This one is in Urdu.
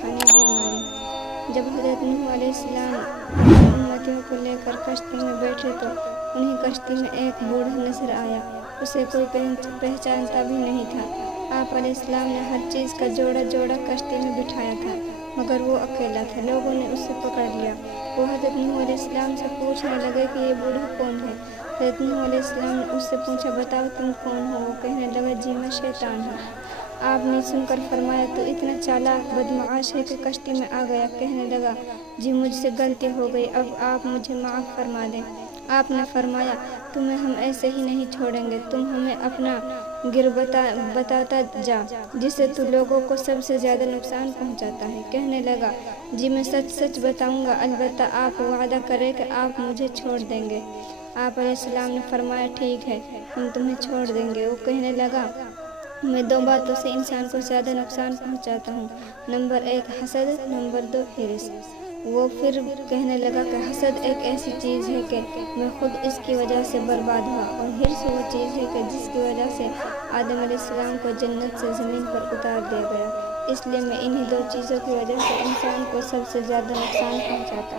کھانے بھی مارے۔ جب حضرت نوح علیہ السلام اپنی امتیوں کو لے کر کشتی میں بیٹھے تو انہیں کشتی میں ایک بوڑھا نظر آیا۔ اسے کوئی پہچانتا بھی نہیں تھا۔ آپ علیہ السلام نے ہر چیز کا جوڑا جوڑا کشتی میں بٹھایا تھا مگر وہ اکیلا تھا۔ لوگوں نے اسے پکڑ لیا۔ وہ حضرت نوح علیہ السلام سے پوچھنے لگے کہ یہ بوڑھا کون ہے؟ حضرت نوح علیہ السلام نے اس سے پوچھا، بتاؤ تم کون ہو؟ وہ کہنے لگا، جی میں شیطان ہوں۔ آپ نے سن کر فرمایا، تو اتنا چالاک بدمعاش ہے کہ کشتی میں آ گیا۔ کہنے لگا، جی مجھ سے غلطی ہو گئی، اب آپ مجھے معاف فرما دیں۔ آپ نے فرمایا، تمہیں ہم ایسے ہی نہیں چھوڑیں گے، تم ہمیں اپنا گر بتاتا جا جس سے تو لوگوں کو سب سے زیادہ نقصان پہنچاتا ہے۔ کہنے لگا، جی میں سچ سچ بتاؤں گا، البتہ آپ وعدہ کریں کہ آپ مجھے چھوڑ دیں گے۔ آپ علیہ السلام نے فرمایا، ٹھیک ہے، ہم تمہیں چھوڑ دیں گے۔ وہ کہنے لگا، میں 2 باتوں سے انسان کو زیادہ نقصان پہنچاتا ہوں، نمبر 1 حسد، نمبر 2 حرص۔ وہ پھر کہنے لگا کہ حسد ایک ایسی چیز ہے کہ میں خود اس کی وجہ سے برباد ہوا، اور حرص وہ چیز ہے کہ جس کی وجہ سے آدم علیہ السلام کو جنت سے زمین پر اتار دیا گیا۔ اس لیے میں انہی 2 چیزوں کی وجہ سے انسان کو سب سے زیادہ نقصان پہنچاتا ہوں۔